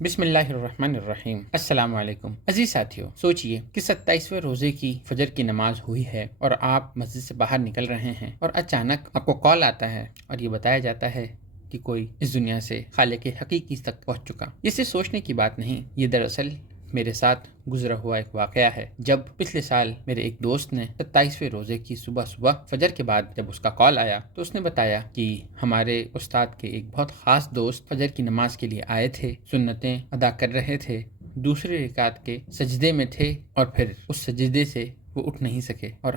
بسم اللہ الرحمن الرحیم۔ السلام علیکم عزیز ساتھیوں، سوچئے کہ 27ویں روزے کی فجر کی نماز ہوئی ہے اور آپ مسجد سے باہر نکل رہے ہیں اور اچانک آپ کو کال آتا ہے اور یہ بتایا جاتا ہے کہ کوئی اس دنیا سے خالق حقیقی تک پہنچ چکا۔ یہ صرف سوچنے کی بات نہیں، یہ دراصل میرے ساتھ گزرا ہوا ایک واقعہ ہے۔ جب پچھلے سال میرے ایک دوست نے 27ویں روزے کی صبح فجر کے بعد جب اس کا کال آیا تو اس نے بتایا کہ ہمارے استاد کے ایک بہت خاص دوست فجر کی نماز کے لیے آئے تھے، سنتیں ادا کر رہے تھے، دوسرے رکعت کے سجدے میں تھے اور پھر اس سجدے سے وہ اٹھ نہیں سکے اور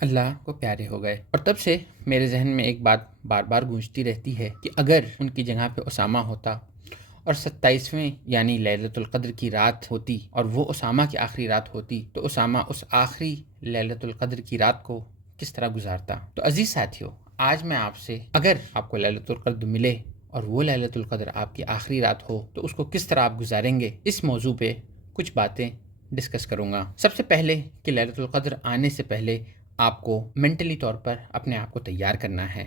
اللہ کو پیارے ہو گئے۔ اور تب سے میرے ذہن میں ایک بات بار بار گونجتی رہتی ہے کہ اگر ان کی جگہ پہ اسامہ ہوتا اور 27ویں یعنی لیلۃ القدر کی رات ہوتی اور وہ اسامہ کی آخری رات ہوتی تو اسامہ اس آخری لیلۃ القدر کی رات کو کس طرح گزارتا۔ تو عزیز ساتھیوں، آج میں آپ سے اگر آپ کو لیلۃ القدر ملے اور وہ لیلۃ القدر آپ کی آخری رات ہو تو اس کو کس طرح آپ گزاریں گے، اس موضوع پہ کچھ باتیں ڈسکس کروں گا۔ سب سے پہلے کہ لیلۃ القدر آنے سے پہلے آپ کو مینٹلی طور پر اپنے آپ کو تیار کرنا ہے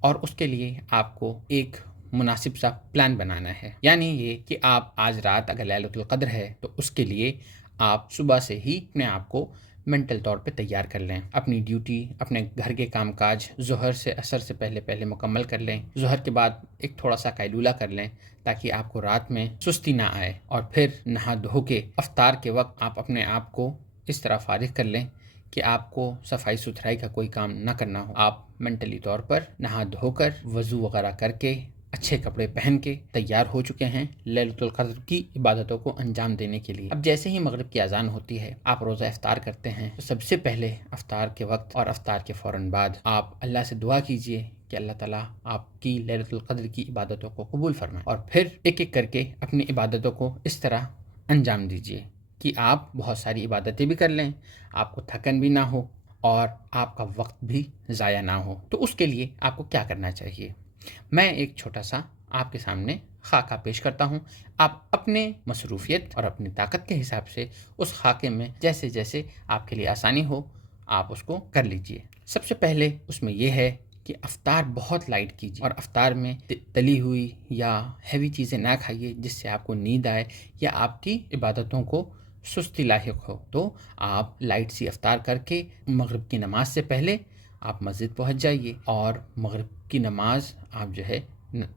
اور اس کے لیے آپ کو ایک مناسب سا پلان بنانا ہے۔ یعنی یہ کہ آپ آج رات اگر لیلۃ القدر ہے تو اس کے لیے آپ صبح سے ہی اپنے آپ کو مینٹل طور پہ تیار کر لیں، اپنی ڈیوٹی، اپنے گھر کے کام کاج ظہر سے عصر سے پہلے مکمل کر لیں، ظہر کے بعد ایک تھوڑا سا قیلولہ کر لیں تاکہ آپ کو رات میں سستی نہ آئے، اور پھر نہا دھو کے افطار کے وقت آپ اپنے آپ کو اس طرح فارغ کر لیں کہ آپ کو صفائی ستھرائی کا کوئی کام نہ کرنا ہو۔ آپ مینٹلی طور پر نہا دھو کر وضو وغیرہ کر کے اچھے کپڑے پہن کے تیار ہو چکے ہیں لیلۃ القدر کی عبادتوں کو انجام دینے کے لیے۔ اب جیسے ہی مغرب کی اذان ہوتی ہے، آپ روزہ افطار کرتے ہیں تو سب سے پہلے افطار کے وقت اور افطار کے فوراً بعد آپ اللہ سے دعا کیجئے کہ اللہ تعالیٰ آپ کی لیلۃ القدر کی عبادتوں کو قبول فرمائے، اور پھر ایک ایک کر کے اپنی عبادتوں کو اس طرح انجام دیجئے کہ آپ بہت ساری عبادتیں بھی کر لیں، آپ کو تھکن بھی نہ ہو اور آپ کا وقت بھی ضائع نہ ہو۔ تو اس کے لیے آپ کو کیا کرنا چاہیے، میں ایک چھوٹا سا آپ کے سامنے خاکہ پیش کرتا ہوں۔ آپ اپنے مصروفیت اور اپنی طاقت کے حساب سے اس خاکے میں جیسے جیسے آپ کے لیے آسانی ہو آپ اس کو کر لیجئے۔ سب سے پہلے اس میں یہ ہے کہ افطار بہت لائٹ کیجیے اور افطار میں تلی ہوئی یا ہیوی چیزیں نہ کھائیے جس سے آپ کو نیند آئے یا آپ کی عبادتوں کو سستی لاحق ہو۔ تو آپ لائٹ سی افطار کر کے مغرب کی نماز سے پہلے آپ مسجد پہنچ جائیے اور مغرب کی نماز آپ جو ہے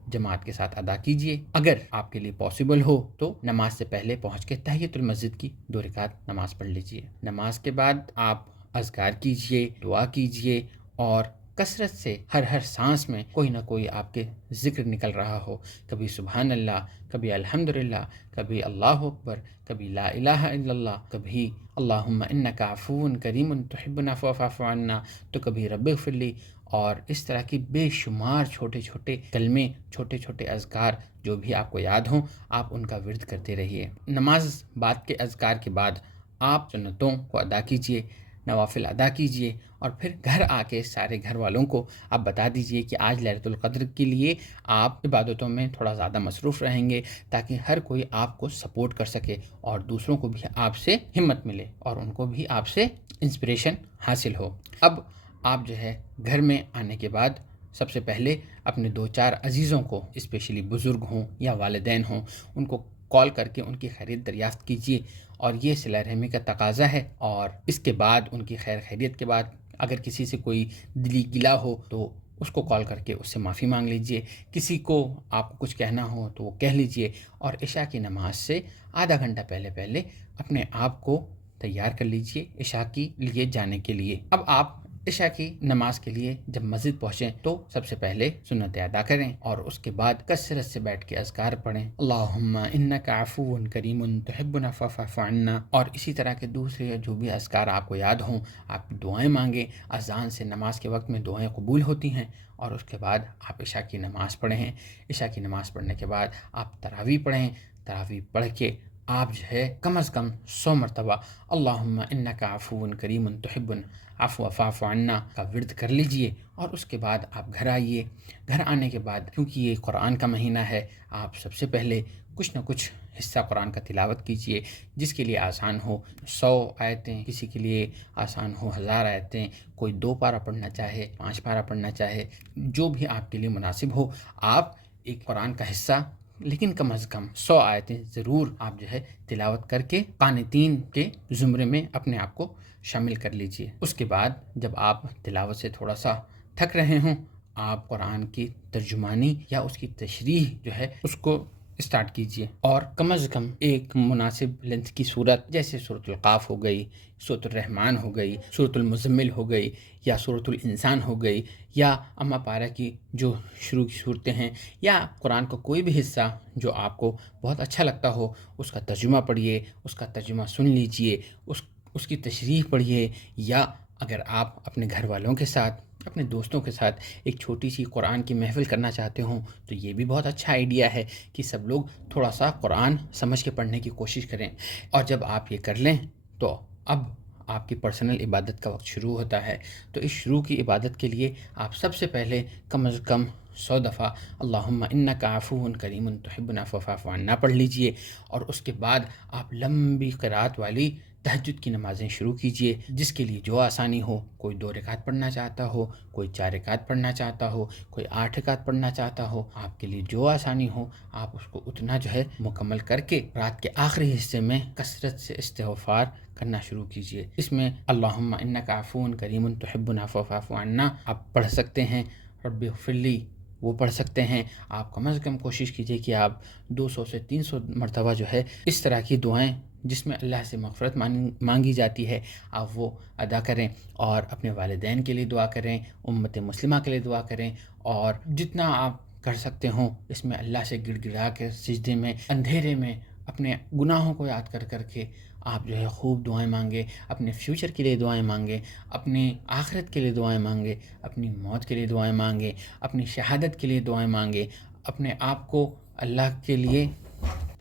جماعت کے ساتھ ادا کیجئے۔ اگر آپ کے لیے پاسبل ہو تو نماز سے پہلے پہنچ کے تحیۃ المسجد کی 2 رکعت نماز پڑھ لیجئے۔ نماز کے بعد آپ اذکار کیجئے، دعا کیجئے اور کثرت سے ہر سانس میں کوئی نہ کوئی آپ کے ذکر نکل رہا ہو، کبھی سبحان اللہ، کبھی الحمدللہ، کبھی اللہ اکبر، کبھی لا الہ الا اللہ، کبھی اللہم انک عفو کریم تحب العفو فاعف عنا، تو کبھی رب اغفر لی، اور اس طرح کی بے شمار چھوٹے چھوٹے کلمے، چھوٹے چھوٹے اذکار جو بھی آپ کو یاد ہوں آپ ان کا ورد کرتے رہیے۔ نماز بعد کے اذکار کے بعد آپ سنتوں کو ادا کیجئے، نوافل ادا کیجئے، اور پھر گھر آ کے سارے گھر والوں کو آپ بتا دیجئے کہ آج لیلۃ القدر کے لیے آپ عبادتوں میں تھوڑا زیادہ مصروف رہیں گے تاکہ ہر کوئی آپ کو سپورٹ کر سکے اور دوسروں کو بھی آپ سے ہمت ملے اور ان کو بھی آپ سے انسپریشن حاصل ہو۔ اب آپ جو ہے گھر میں آنے کے بعد سب سے پہلے اپنے 2-4 عزیزوں کو، اسپیشلی بزرگ ہوں یا والدین ہوں، ان کو کال کر کے ان کی خیریت دریافت کیجیے، اور یہ صلہ رحمی کا تقاضا ہے۔ اور اس کے بعد ان کی خیریت کے بعد اگر کسی سے کوئی دلی گلہ ہو تو اس کو کال کر کے اس سے معافی مانگ لیجئے، کسی کو آپ کو کچھ کہنا ہو تو وہ کہہ لیجئے، اور عشاء کی نماز سے آدھا گھنٹہ پہلے اپنے آپ کو تیار کر لیجئے عشاء کے لیے جانے کے لیے۔ اب آپ عشاء کی نماز کے لیے جب مسجد پہنچیں تو سب سے پہلے سنتیں ادا کریں اور اس کے بعد کثرت سے بیٹھ کے اذکار پڑھیں، اللہم انک عفو کریم تحب العفو فاعف عنا، اور اسی طرح کے دوسرے جو بھی اذکار آپ کو یاد ہوں آپ دعائیں مانگیں۔ اذان سے نماز کے وقت میں دعائیں قبول ہوتی ہیں، اور اس کے بعد آپ عشاء کی نماز پڑھیں۔ عشاء کی نماز پڑھنے کے بعد آپ تراویح پڑھیں، تراویح پڑھ کے آپ جو ہے کم از کم 100 مرتبہ اللہم انک عفو کریم تحب العفو فاعف عنا کا ورد کر لیجئے، اور اس کے بعد آپ گھر آئیے۔ گھر آنے کے بعد کیونکہ یہ قرآن کا مہینہ ہے، آپ سب سے پہلے کچھ نہ کچھ حصہ قرآن کا تلاوت کیجئے، جس کے لیے آسان ہو 100 آیتیں، کسی کے لیے آسان ہو 1000 آیتیں، کوئی 2 پارہ پڑھنا چاہے، 5 پارہ پڑھنا چاہے، جو بھی آپ کے لیے مناسب ہو۔ آپ ایک قرآن کا حصہ لیکن کم از کم 100 آیتیں ضرور آپ جو ہے تلاوت کر کے قانتین کے زمرے میں اپنے آپ کو شامل کر لیجئے۔ اس کے بعد جب آپ تلاوت سے تھوڑا سا تھک رہے ہوں، آپ قرآن کی ترجمانی یا اس کی تشریح جو ہے اس کو اسٹارٹ کیجئے، اور کم از کم ایک مناسب لینتھ کی صورت جیسے سورۃ القاف ہو گئی، سورۃ الرحمن ہو گئی، سورۃ المزمل ہو گئی، یا سورۃ الانسان ہو گئی، یا اما پارہ کی جو شروع کی صورتیں ہیں، یا قرآن کا کوئی بھی حصہ جو آپ کو بہت اچھا لگتا ہو، اس کا ترجمہ پڑھیے، اس کا ترجمہ سن لیجئے، اس کی تشریح پڑھیے، یا اگر آپ اپنے گھر والوں کے ساتھ، اپنے دوستوں کے ساتھ ایک چھوٹی سی قرآن کی محفل کرنا چاہتے ہوں تو یہ بھی بہت اچھا آئیڈیا ہے کہ سب لوگ تھوڑا سا قرآن سمجھ کے پڑھنے کی کوشش کریں۔ اور جب آپ یہ کر لیں تو اب آپ کی پرسنل عبادت کا وقت شروع ہوتا ہے۔ تو اس شروع کی عبادت کے لیے آپ سب سے پہلے کم از کم 100 دفعہ اللہم انک عفو کریم تحب العفو فاعف عنا پڑھ لیجئے، اور اس کے بعد آپ لمبی قرات والی تہجد کی نمازیں شروع کیجئے، جس کے لیے جو آسانی ہو۔ کوئی 2 رکعت پڑھنا چاہتا ہو، کوئی 4 رکعت پڑھنا چاہتا ہو، کوئی 8 رکعت پڑھنا چاہتا ہو، آپ کے لیے جو آسانی ہو آپ اس کو اتنا جو ہے مکمل کر کے رات کے آخری حصے میں کثرت سے استغفار کرنا شروع کیجئے۔ اس میں اللہم انک عفو کریم تحب العفو فاعف عنا آپ پڑھ سکتے ہیں، رب اغفر لی وہ پڑھ سکتے ہیں۔ آپ کم از کم کوشش کیجئے کہ آپ 200 سے 300 مرتبہ جو ہے اس طرح کی دعائیں جس میں اللہ سے مغفرت مانگی جاتی ہے آپ وہ ادا کریں، اور اپنے والدین کے لیے دعا کریں، امت مسلمہ کے لیے دعا کریں، اور جتنا آپ کر سکتے ہوں اس میں اللہ سے گڑ گڑا کے سجدے میں اندھیرے میں اپنے گناہوں کو یاد کر کر کے آپ جو ہے خوب دعائیں مانگیں، اپنے فیوچر کے لیے دعائیں مانگیں، اپنے آخرت کے لیے دعائیں مانگیں، اپنی موت کے لیے دعائیں مانگیں، اپنی شہادت کے لیے دعائیں مانگیں، اپنے آپ کو اللہ کے لیے،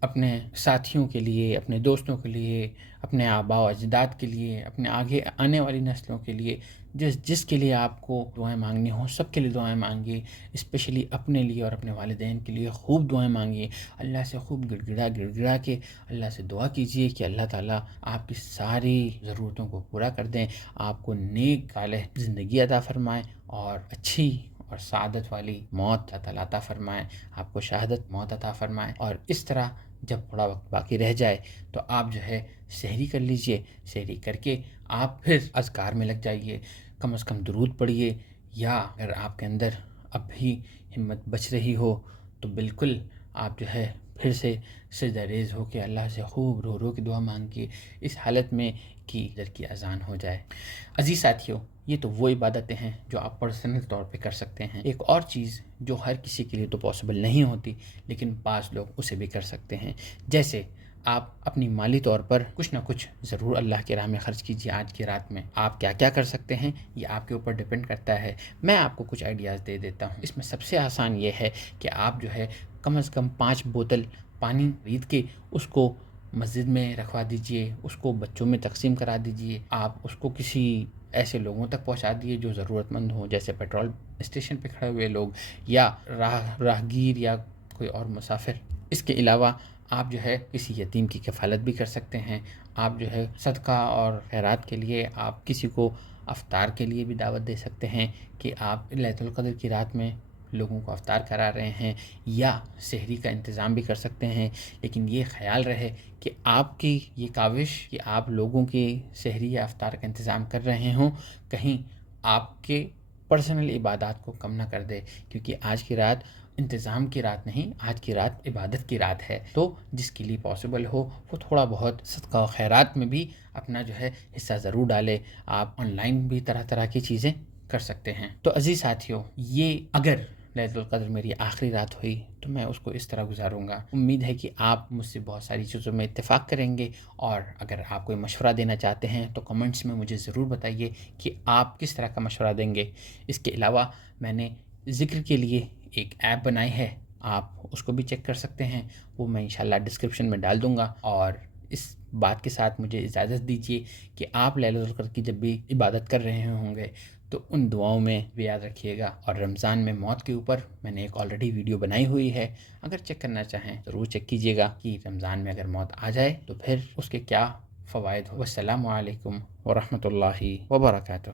اپنے ساتھیوں کے لیے، اپنے دوستوں کے لیے، اپنے آباء و اجداد کے لیے، اپنے آگے آنے والی نسلوں کے لیے، جس کے لیے آپ کو دعائیں مانگنی ہوں سب کے لیے دعائیں مانگیے، اسپیشلی اپنے لیے اور اپنے والدین کے لیے خوب دعائیں مانگیے۔ اللہ سے خوب گڑ گڑا کے اللہ سے دعا کیجیے کہ اللہ تعالیٰ آپ کی ساری ضرورتوں کو پورا کر دیں، آپ کو نیک صالح زندگی عطا فرمائیں، اور اچھی اور سعادت والی موت عطا فرمائیں، آپ کو شہادت موت عطا فرمائیں۔ اور اس طرح جب تھوڑا وقت باقی رہ جائے تو آپ جو ہے سحری کر لیجئے، سحری کر کے آپ پھر اذکار میں لگ جائیے، کم از کم درود پڑھیے، یا اگر آپ کے اندر اب بھی ہمت بچ رہی ہو تو بالکل آپ جو ہے پھر سے سجدہ ریز ہو کے اللہ سے خوب رو رو کے دعا مانگیے، اس حالت میں کہ فجر کی اذان ہو جائے۔ عزیز ساتھیوں، یہ تو وہ عبادتیں ہیں جو آپ پرسنل طور پہ کر سکتے ہیں۔ ایک اور چیز جو ہر کسی کے لیے تو پاسبل نہیں ہوتی لیکن بعض لوگ اسے بھی کر سکتے ہیں، جیسے آپ اپنی مالی طور پر کچھ نہ کچھ ضرور اللہ کی راہ میں خرچ کیجیے۔ آج کی رات میں آپ کیا کیا کر سکتے ہیں یہ آپ کے اوپر ڈیپینڈ کرتا ہے۔ میں آپ کو کچھ آئیڈیاز دے دیتا ہوں۔ اس میں سب سے آسان یہ ہے کہ آپ جو ہے کم از کم 5 بوتل پانی خرید کے اس کو مسجد میں رکھوا دیجئے، اس کو بچوں میں تقسیم کرا دیجئے، آپ اس کو کسی ایسے لوگوں تک پہنچا دیے جو ضرورت مند ہوں، جیسے پیٹرول اسٹیشن پہ کھڑے ہوئے لوگ، یا راہگیر، یا کوئی اور مسافر۔ اس کے علاوہ آپ جو ہے کسی یتیم کی کفالت بھی کر سکتے ہیں۔ آپ جو ہے صدقہ اور خیرات کے لیے آپ کسی کو افطار کے لیے بھی دعوت دے سکتے ہیں کہ آپ لیلۃ القدر کی رات میں لوگوں کو افطار کرا رہے ہیں، یا سحری کا انتظام بھی کر سکتے ہیں۔ لیکن یہ خیال رہے کہ آپ کی یہ کاوش کہ آپ لوگوں کی سحری یا افطار کا انتظام کر رہے ہوں کہیں آپ کے پرسنل عبادات کو کم نہ کر دے، کیونکہ آج کی رات انتظام کی رات نہیں، آج کی رات عبادت کی رات ہے۔ تو جس کے لیے پاسبل ہو وہ تھوڑا بہت صدقہ و خیرات میں بھی اپنا جو ہے حصہ ضرور ڈالے۔ آپ آن لائن بھی طرح طرح کی چیزیں کر سکتے ہیں۔ تو عزیز ساتھیوں، یہ اگر لیلۃ القدر میری آخری رات ہوئی تو میں اس کو اس طرح گزاروں گا۔ امید ہے کہ آپ مجھ سے بہت ساری چیزوں میں اتفاق کریں گے، اور اگر آپ کوئی مشورہ دینا چاہتے ہیں تو کمنٹس میں مجھے ضرور بتائیے کہ آپ کس طرح کا مشورہ دیں گے۔ اس کے علاوہ میں نے ذکر کے لیے ایک ایپ بنائی ہے، آپ اس کو بھی چیک کر سکتے ہیں، وہ میں انشاءاللہ ڈسکرپشن میں ڈال دوں گا۔ اور اس بات کے ساتھ مجھے اجازت دیجیے کہ آپ لیلۃ القدر کی جب بھی عبادت کر رہے ہوں گے تو ان دعاؤں میں بھی یاد رکھیے گا۔ اور رمضان میں موت کے اوپر میں نے ایک آلریڈی ویڈیو بنائی ہوئی ہے، اگر چیک کرنا چاہیں ضرور چیک کیجیے گا کہ رمضان میں اگر موت آ جائے تو پھر اس کے کیا فوائد ہو۔ والسلام علیکم ورحمۃ اللہ وبرکاتہ۔